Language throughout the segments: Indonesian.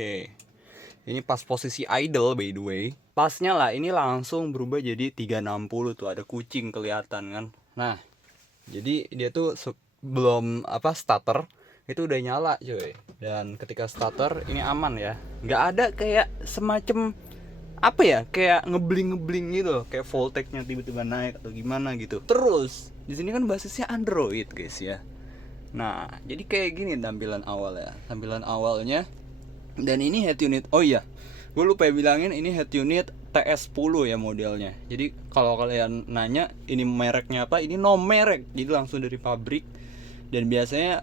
Oke. Ini pas posisi idle by the way. Pasnya lah ini langsung berubah jadi 360 tuh, ada kucing kelihatan kan. Nah, jadi dia tuh belum starter itu udah nyala cuy. Dan ketika starter ini aman ya. Nggak ada kayak semacam kayak ngebling gitu loh, kayak voltage-nya tiba-tiba naik atau gimana gitu. Terus di sini kan basisnya Android guys ya. Nah, jadi kayak gini tampilan awalnya. Dan ini head unit. Oh iya, gue lupa bilangin ini head unit TS10 ya modelnya. Jadi kalau kalian nanya ini mereknya apa, ini no merek, jadi langsung dari pabrik. Dan biasanya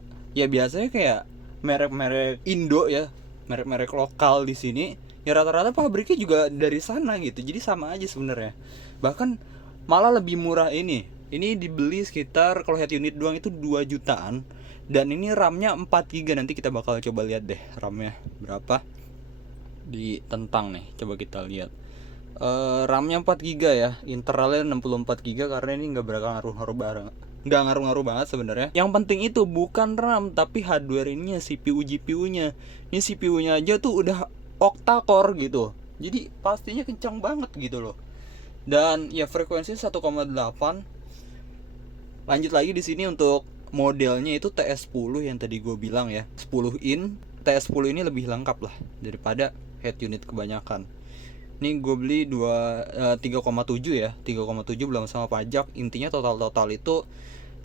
kayak merek-merek Indo ya, merek-merek lokal di sini ya rata-rata pabriknya juga dari sana gitu. Jadi sama aja sebenarnya. Bahkan malah lebih murah ini. Ini dibeli sekitar kalau head unit doang itu 2 jutaan. Dan ini RAM-nya 4 GB. Nanti kita bakal coba lihat deh RAM-nya berapa di tentang nih. Coba kita lihat. RAM-nya 4 GB ya. Internalnya 64 GB karena ini enggak ngaruh-ngaruh banget sebenarnya. Yang penting itu bukan RAM tapi hardware ininya, CPU GPU-nya. Ini CPU-nya aja tuh udah octa-core gitu. Jadi pastinya kencang banget gitu loh. Dan ya frekuensinya 1,8. Lanjut lagi di sini untuk modelnya itu TS10 yang tadi gue bilang ya, 10 in. TS10 ini lebih lengkap lah daripada head unit kebanyakan. Ini gue beli 3,7 ya, 3,7 belum sama pajak. Intinya total itu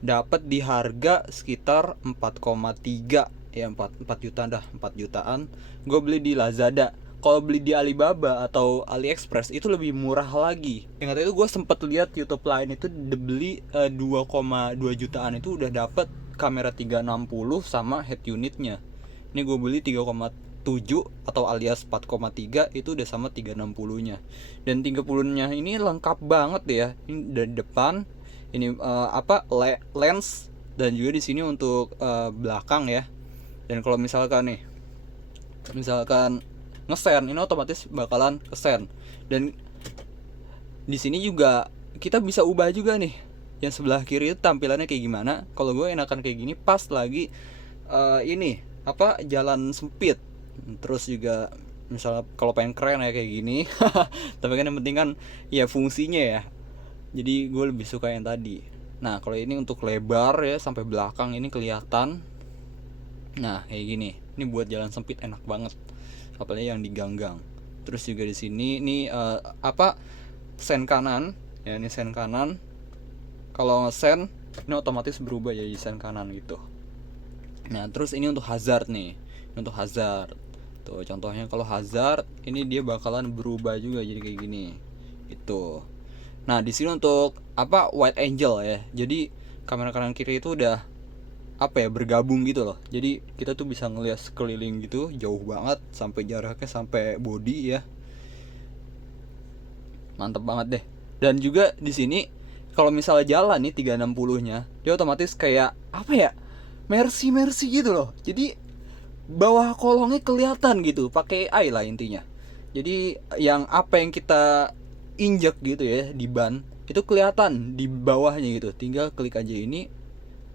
dapat di harga sekitar 4,3 ya, 4 jutaan dah, 4 jutaan. Gue beli di Lazada. Kalau beli di Alibaba atau AliExpress itu lebih murah lagi. Yang itu gue sempet lihat YouTube lain itu beli 2,2 jutaan itu udah dapat kamera 360 sama head unitnya. Ini gue beli 3,7 atau alias 4,3 itu udah sama 360-nya. Dan 30-nya ini lengkap banget ya. Ini dari depan, ini lens, dan juga di sini untuk belakang ya. Dan kalau misalkan ngesen, ini otomatis bakalan kesen. Dan di sini juga kita bisa ubah juga nih. Yang sebelah kiri itu tampilannya kayak gimana. Kalau gue enakan kayak gini pas lagi jalan sempit. Terus juga misalnya kalau pengen keren ya kayak gini. Tapi kan yang penting kan ya fungsinya ya. Jadi gue lebih suka yang tadi. Nah, kalau ini untuk lebar ya sampai belakang ini kelihatan. Nah, kayak gini. Ini buat jalan sempit enak banget. Apalagi yang diganggang. Terus juga di sini ini sen kanan ya, ini sen kanan. Kalau ngesen ini otomatis berubah jadi sen kanan gitu. Nah, terus ini untuk hazard nih. Untuk hazard. Tuh, contohnya kalau hazard ini dia bakalan berubah juga jadi kayak gini. Gitu. Nah, di sini untuk wide angle ya. Jadi kamera kanan kiri itu udah bergabung gitu loh. Jadi kita tuh bisa ngeliat sekeliling gitu jauh banget sampai jaraknya sampai body ya. Mantep banget deh. Dan juga di sini kalau misalnya jalan nih 360-nya, dia otomatis kayak Mercy gitu loh. Jadi bawah kolongnya kelihatan gitu, pakai AI lah intinya. Jadi yang kita injek gitu ya di ban, itu kelihatan di bawahnya gitu. Tinggal klik aja ini.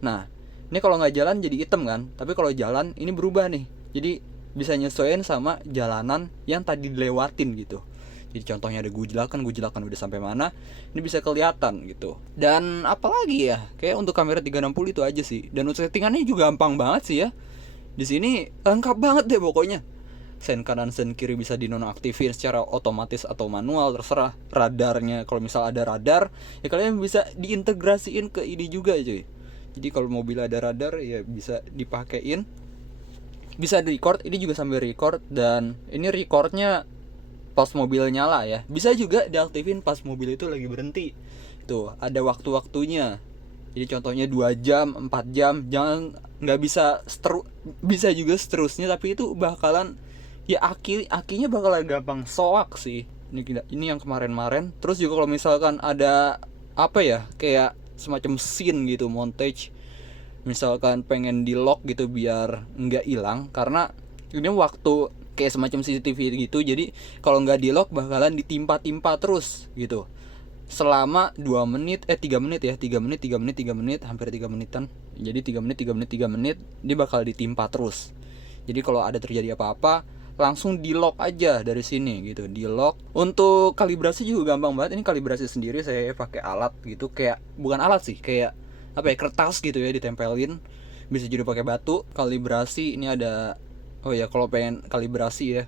Nah, ini kalau nggak jalan jadi hitam kan, tapi kalau jalan ini berubah nih. Jadi bisa nyesuaiin sama jalanan yang tadi dilewatin gitu. Jadi contohnya ada gujlakan udah sampai mana, ini bisa kelihatan gitu. Dan apalagi ya, kayak untuk kamera 360 itu aja sih. Dan untuk settingannya juga gampang banget sih ya. Di sini lengkap banget deh pokoknya. Sen kanan sen kiri bisa dinonaktifin secara otomatis atau manual, terserah. Radarnya kalau misal ada radar ya kalian bisa diintegrasiin ke ini juga cuy. Jadi kalau mobil ada radar ya bisa dipakein. Bisa di record, ini juga sambil record. Dan ini recordnya pas mobil nyala ya. Bisa juga diaktifin pas mobil itu lagi berhenti. Tuh ada waktu-waktunya. Jadi contohnya 2 jam, 4 jam. Jangan gak bisa bisa juga seterusnya. Tapi itu bakalan ya akinya bakalan gampang soak sih. Ini yang kemarin-kemarin. Terus juga kalau misalkan ada kayak semacam scene gitu, montage, misalkan pengen di lock gitu biar nggak hilang, karena ini waktu kayak semacam CCTV gitu. Jadi kalau nggak di lock bakalan ditimpa-timpa terus gitu selama 2 menit 3 menit ya, 3 menit hampir 3 menitan. Jadi 3 menit dia bakal ditimpa terus. Jadi kalau ada terjadi apa-apa langsung di lock aja dari sini gitu, di lock. Untuk kalibrasi juga gampang banget. Ini kalibrasi sendiri, saya pakai alat gitu, kayak bukan alat sih, kayak apa ya, kertas gitu ya, ditempelin. Bisa juga pakai batu. Kalibrasi ini ada, oh ya kalau pengen kalibrasi ya,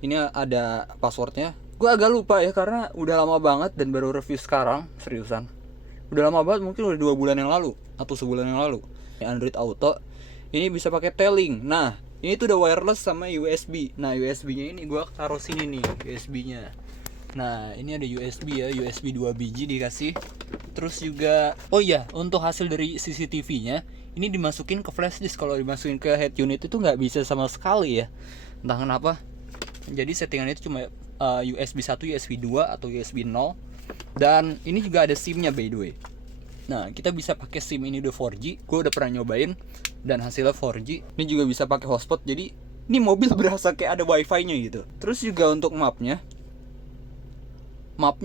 ini ada passwordnya. Gue agak lupa ya karena udah lama banget dan baru review sekarang, seriusan. Udah lama banget, mungkin udah 2 bulan yang lalu atau sebulan yang lalu. Android Auto ini bisa pakai Telling. Nah, ini tuh udah wireless sama USB. Nah, USB-nya ini gue taruh sini nih, USB-nya. Nah, ini ada USB ya, USB 2 biji dikasih. Terus juga, oh iya, untuk hasil dari CCTV-nya ini dimasukin ke flash disk. Kalau dimasukin ke head unit itu nggak bisa sama sekali ya, entah kenapa. Jadi settingan itu cuma USB 1, USB 2 atau USB 0. Dan ini juga ada SIM-nya by the way. Nah, kita bisa pakai SIM ini udah 4G. Gue udah pernah nyobain dan hasilnya 4G. Ini juga bisa pakai hotspot. Jadi ini mobil berasa kayak ada wifi-nya gitu. Terus juga untuk mapnya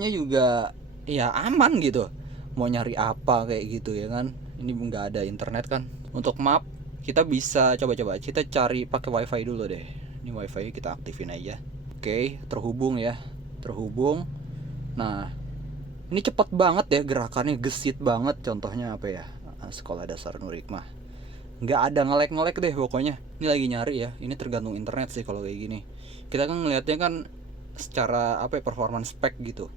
juga ya aman gitu. Mau nyari apa kayak gitu ya kan. Ini nggak ada internet kan. Untuk map kita bisa coba-coba. Kita cari pakai wifi dulu deh. Ini wifi kita aktifin aja. Oke, terhubung ya. Terhubung. Nah, ini cepat banget ya gerakannya, gesit banget. Contohnya apa ya, sekolah dasar Nur Hikmah, nggak ada ngelek-ngelek deh pokoknya. Ini lagi nyari ya, ini tergantung internet sih kalau kayak gini. Kita kan ngelihatnya kan secara apa ya, performance spek gitu,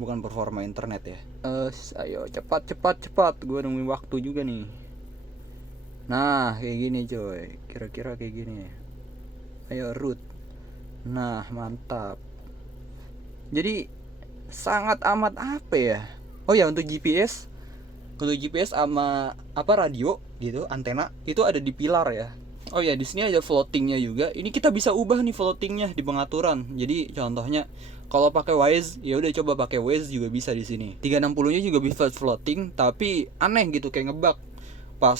bukan performa internet ya. Ayo cepat, gue nungguin waktu juga nih. Nah kayak gini coy, kira-kira kayak gini. Ayo root. Nah mantap. Jadi sangat amat apa ya. Oh ya, untuk GPS sama apa radio gitu, antena itu ada di pilar ya. Oh ya, di sini ada floatingnya juga. Ini kita bisa ubah nih floatingnya di pengaturan. Jadi contohnya kalau pakai Waze, ya udah coba pakai Waze juga bisa di sini. 360-nya juga bisa floating, tapi aneh gitu kayak ngebug. Pas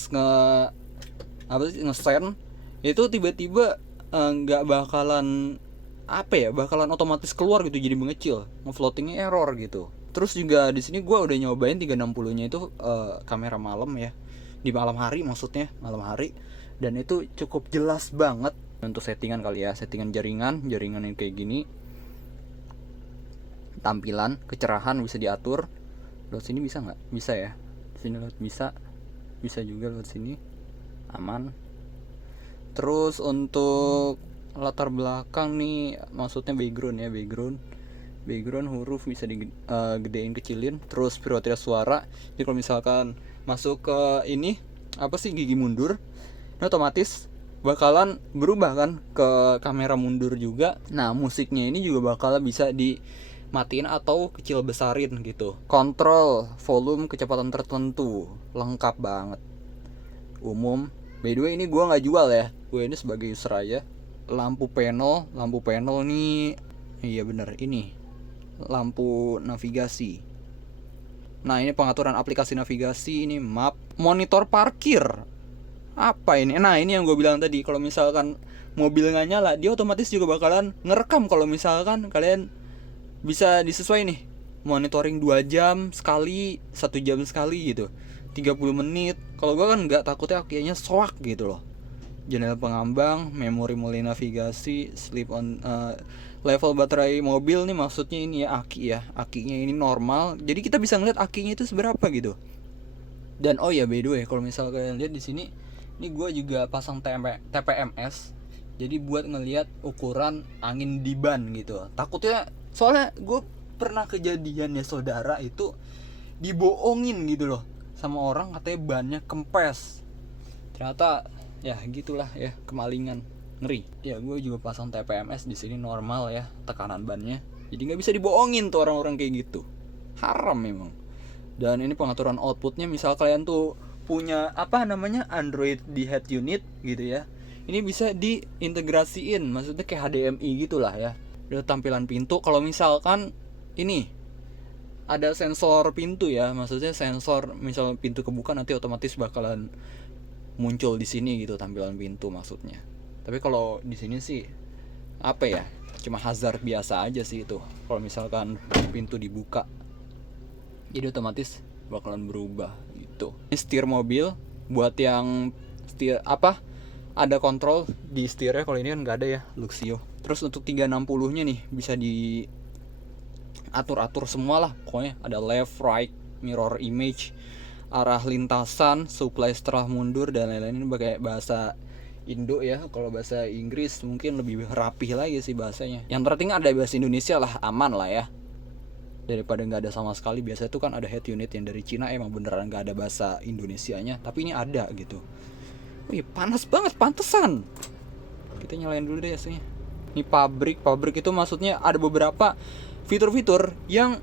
nge-send itu tiba-tiba nggak bakalan apa ya, bakalan otomatis keluar gitu, jadi mengecil, nge-floatingnya error gitu. Terus juga di sini gue udah nyobain 360-nya itu kamera malam ya, di malam hari maksudnya, malam hari, dan itu cukup jelas banget. Untuk settingan kali ya, settingan jaringan yang kayak gini, tampilan kecerahan bisa diatur. Lewat sini bisa nggak? Bisa ya, sini lewat bisa juga lewat sini, aman. Terus untuk latar belakang nih, maksudnya background huruf bisa digedein kecilin. Terus prioritas suara, jadi kalau misalkan masuk ke ini apa sih, gigi mundur, ini otomatis bakalan berubah kan ke kamera mundur juga. Nah musiknya ini juga bakal bisa dimatiin atau kecil besarin gitu. Kontrol volume kecepatan tertentu lengkap banget. Umum, by the way ini gue nggak jual ya, gue ini sebagai user aja. Lampu panel nih, iya bener, ini lampu navigasi. Nah ini pengaturan aplikasi navigasi, ini map, monitor parkir. Apa ini? Nah ini yang gue bilang tadi, kalau misalkan mobil nggak nyala, dia otomatis juga bakalan ngerekam. Kalau misalkan kalian bisa disesuai nih, monitoring 2 jam sekali, 1 jam sekali gitu, 30 menit. Kalau gue kan nggak, takutnya akhirnya soak gitu loh. Jendela pengambang, memori mulai navigasi, sleep on, level baterai mobil nih maksudnya ini ya, akinya ini normal. Jadi kita bisa ngeliat akinya itu seberapa gitu. Dan oh ya by the way, kalau misalnya kalian lihat di sini, ini gue juga pasang TPMS. Jadi buat ngelihat ukuran angin di ban gitu. Takutnya, soalnya gue pernah kejadian ya saudara, itu dibohongin gitu loh sama orang, katanya bannya kempes. Ternyata ya gitulah ya, kemalingan, ngeri. Ya gue juga pasang TPMS di sini normal ya tekanan bannya. Jadi nggak bisa dibohongin tuh orang-orang kayak gitu. Haram memang. Dan ini pengaturan outputnya, misal kalian tuh punya apa namanya Android di head unit gitu ya, ini bisa diintegrasiin, maksudnya kayak HDMI gitulah ya. Ada tampilan pintu, kalau misalkan ini ada sensor pintu ya, maksudnya sensor misal pintu kebuka, nanti otomatis bakalan muncul di sini gitu tampilan pintu maksudnya. Tapi kalau di sini sih apa ya, cuma hazard biasa aja sih itu. Kalau misalkan pintu dibuka, jadi otomatis bakalan berubah gitu. Ini setir mobil buat yang setir apa, ada kontrol di setirnya. Kalau ini kan nggak ada ya, Luxio. Terus untuk 360-nya nih bisa diatur-atur semua lah. Pokoknya ada left, right, mirror image, arah lintasan, supply setelah mundur, dan lain-lain. Ini pakai bahasa Indo ya. Kalau bahasa Inggris mungkin lebih rapih lagi sih bahasanya. Yang penting ada bahasa Indonesia lah, aman lah ya, daripada nggak ada sama sekali. Biasanya tuh kan ada head unit yang dari Cina emang beneran nggak ada bahasa Indonesianya, tapi ini ada gitu. Wih, panas banget, pantesan. Kita nyalain dulu deh AC-nya. Ini pabrik itu maksudnya ada beberapa fitur-fitur yang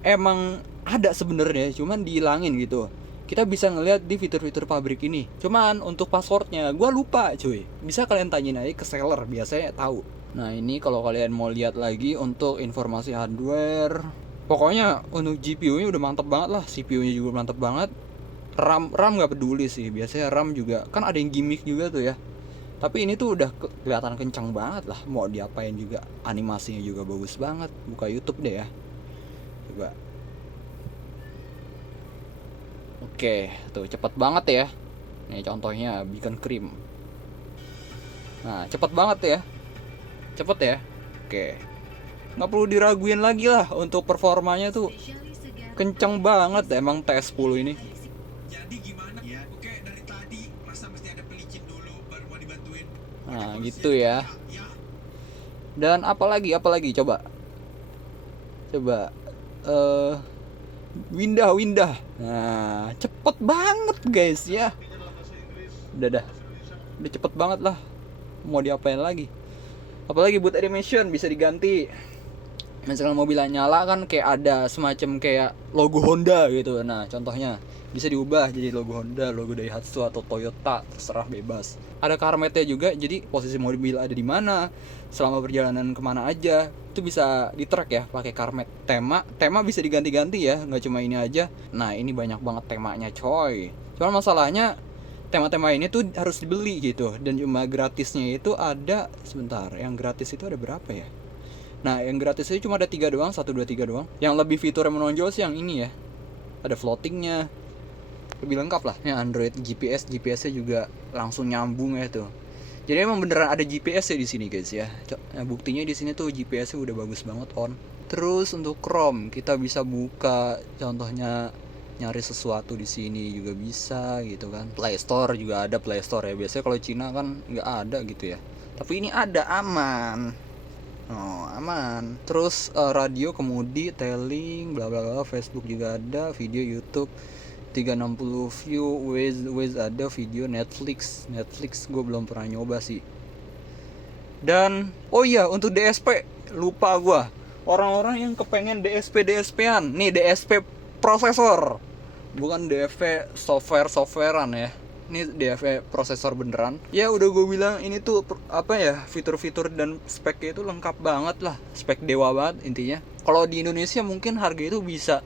emang ada sebenarnya, cuman dihilangin gitu. Kita bisa ngeliat di fitur-fitur pabrik ini. Cuman untuk passwordnya gue lupa cuy. Bisa kalian tanyain aja ke seller, biasanya tahu. Nah ini kalau kalian mau lihat lagi untuk informasi hardware, pokoknya untuk GPU-nya udah mantep banget lah, CPU-nya juga mantep banget. RAM nggak peduli sih, biasanya RAM juga kan ada yang gimmick juga tuh ya. Tapi ini tuh udah kelihatan kencang banget lah, mau diapain juga. Animasinya juga bagus banget. Buka YouTube deh ya, coba. Oke, tuh cepet banget ya. Nih contohnya Beacon Cream. Nah cepet banget ya, cepet ya. Oke, nggak perlu diraguin lagi lah untuk performanya tuh kencang banget emang T10 ini. Nah gitu ya. Dan apalagi coba Windah. Nah cepet banget guys ya. Udah cepet banget lah, mau diapain lagi. Apalagi buat animation bisa diganti. Misalnya mobilnya nyala kan kayak ada semacam kayak logo Honda gitu. Nah contohnya bisa diubah jadi logo Honda, logo Daihatsu atau Toyota, terserah, bebas. Ada karmetnya juga, jadi posisi mobil ada di mana, selama perjalanan kemana aja itu bisa di track ya pakai karmet. Tema bisa diganti-ganti ya, nggak cuma ini aja. Nah ini banyak banget temanya coy. Cuman masalahnya tema-tema ini tuh harus dibeli gitu, dan cuma gratisnya itu ada, sebentar, yang gratis itu ada berapa ya? Nah yang gratis itu cuma ada 3 doang, 1, 2, 3 doang. Yang lebih fitur yang menonjol sih yang ini ya, ada floatingnya, lebih lengkap lah. Ini Android GPS-nya juga langsung nyambung ya tuh. Jadi emang beneran ada GPS ya di sini guys ya. Nah, buktinya di sini tuh GPS-nya udah bagus banget on. Terus untuk Chrome kita bisa buka, contohnya nyari sesuatu di sini juga bisa gitu kan. Play Store juga ada, Play Store ya. Biasanya kalau Cina kan nggak ada gitu ya. Tapi ini ada, aman. Oh aman. Terus radio, kemudi, tailing, bla bla bla. Facebook juga ada, video YouTube 360 view, Waze ada, video Netflix gue belum pernah nyoba sih. Dan oh iya untuk DSP lupa gue. Orang-orang yang kepengen DSP-an nih, DSP prosesor, bukan DSP softwarean ya. Ini DSP prosesor beneran. Ya udah gue bilang ini tuh apa ya, fitur-fitur dan speknya itu lengkap banget lah, spek dewa banget intinya. Kalau di Indonesia mungkin harga itu bisa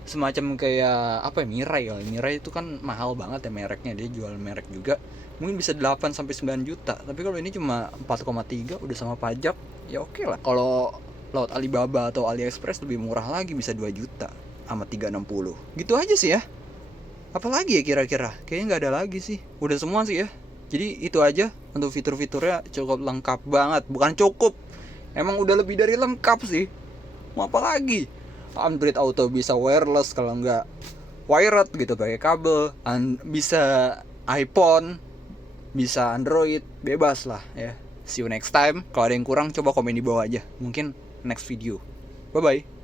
semacam kayak apa ya, Mirai itu kan mahal banget ya mereknya, dia jual merek juga, mungkin bisa 8 sampai 9 juta. Tapi kalau ini cuma 4,3 udah sama pajak, ya oke lah. Kalau lewat Alibaba atau AliExpress lebih murah lagi, bisa 2 juta sama 360. Gitu aja sih ya. Apalagi ya kira-kira? Kayaknya nggak ada lagi sih. Udah semua sih ya. Jadi itu aja untuk fitur-fiturnya, cukup lengkap banget. Bukan cukup, emang udah lebih dari lengkap sih. Mau apa lagi? Android Auto bisa wireless, kalau nggak wired gitu pakai kabel. Bisa iPhone, bisa Android, bebas lah ya. See you next time. Kalau ada yang kurang coba komen di bawah aja, mungkin next video. Bye bye.